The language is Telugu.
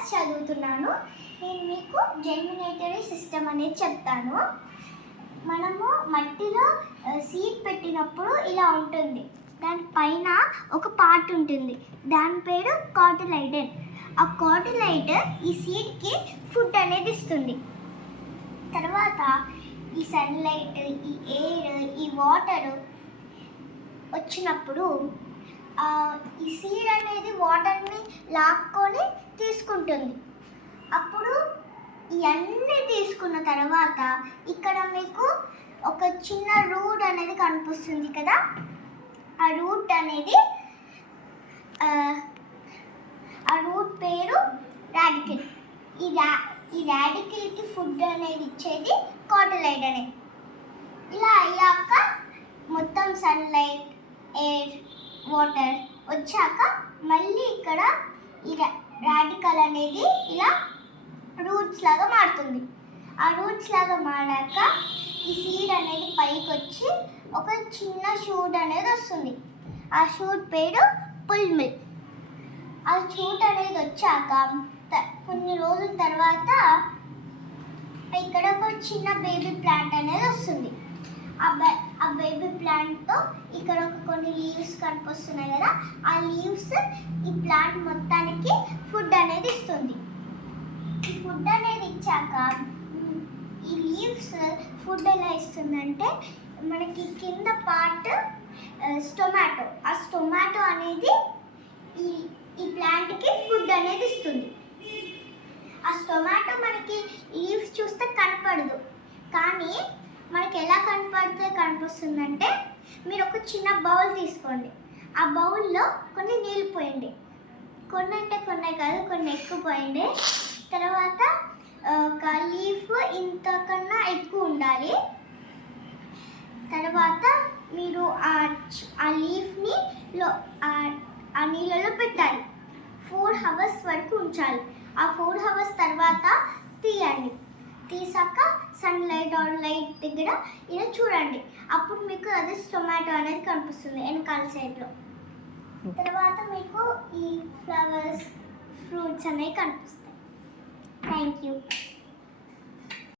క్లాస్ చదువుతున్నాను. నేను మీకు జెర్మినేటరీ సిస్టమ్ అనేది చెప్తాను. మనము మట్టిలో సీడ్ పెట్టినప్పుడు ఇలా ఉంటుంది. దానిపైన ఒక పార్ట్ ఉంటుంది, దాని పేరు కాటిలైడన్. ఆ కాటిలైడన్ ఈ సీడ్కి ఫుడ్ అనేది ఇస్తుంది. తర్వాత ఈ సన్లైట్, ఈ ఎయిర్, ఈ వాటర్ వచ్చినప్పుడు ఈ సీడ్ అనేది వాటర్ని లాక్కొని తీసుకుంటుంది. అప్పుడు ఇవన్నీ తీసుకున్న తర్వాత ఇక్కడ మీకు ఒక చిన్న రూట్ అనేది కనిపిస్తుంది కదా, ఆ రూట్ అనేది ఆ రూట్ పేరు రాడికల్. ఈ రాడికల్కి ఫుడ్ అనేది ఇచ్చేది కాటిలైడన్. ఇలా అయ్యాక మొత్తం సన్లైట్, ఎయిర్, వాటర్ వచ్చాక మళ్ళీ ఇక్కడ ఈ రాడికల్ అనేది ఇలా రూట్స్ లాగా మారుతుంది. ఆ రూట్స్ లాగా మారాక ఈ సీడ్ అనేది పైకి వచ్చి ఒక చిన్న షూట్ అనేది వస్తుంది. ఆ షూట్ పేరు పుల్మిల్. ఆ షూట్ అనేది వచ్చాక కొన్ని రోజుల తర్వాత ఇక్కడ ఒక చిన్న బేబీ ప్లాంట్ అనేది వస్తుంది. ఆ బేబీ ప్లాంట్తో ఇక్కడ కొన్ని లీవ్స్ కనిపిస్తున్నాయి కదా, ఆ లీవ్స్ ఈ ప్లాంట్ మొత్తానికి ఫుడ్ అనేది ఇస్తుంది. ఈ ఫుడ్ అనేది ఇచ్చాక ఈ లీవ్స్ ఫుడ్ ఎలా ఇస్తుందంటే మనకి కింద పార్ట్ స్టొమాటో, ఆ స్టొమాటో అనేది ఈ ప్లాంట్కి ఫుడ్ అనేది ఇస్తుంది. ఆ స్టొమాటో మనకి లీవ్స్ చూస్తే కనపడదు, కానీ మనకి ఎలా కనిపిస్తుందంటే మీరు ఒక చిన్న బౌల్ తీసుకోండి, ఆ బౌల్లో కొన్ని నీళ్ళు పోయండి. కొన్ని అంటే కొన్ని కాదు, కొన్ని ఎక్కువ పోయండి. తర్వాత ఒక లీఫ్ ఇంతకన్నా ఎక్కువ ఉండాలి. తర్వాత మీరు ఆ లీఫ్ని ఆ నీళ్ళలో పెట్టాలి. 4 hours వరకు ఉంచాలి. ఆ 4 hours తర్వాత తీయండి. తీసాక సన్లైట్ ఆర్ లైట్ దగ్గర ఇలా చూడండి. అప్పుడు మీకు అది టొమాటో అనేది కనిపిస్తుంది వెనకాల సైడ్లో. తర్వాత మీకు ఈ ఫ్లవర్స్, ఫ్రూట్స్ అనేవి కనిపిస్తాయి. Thank you.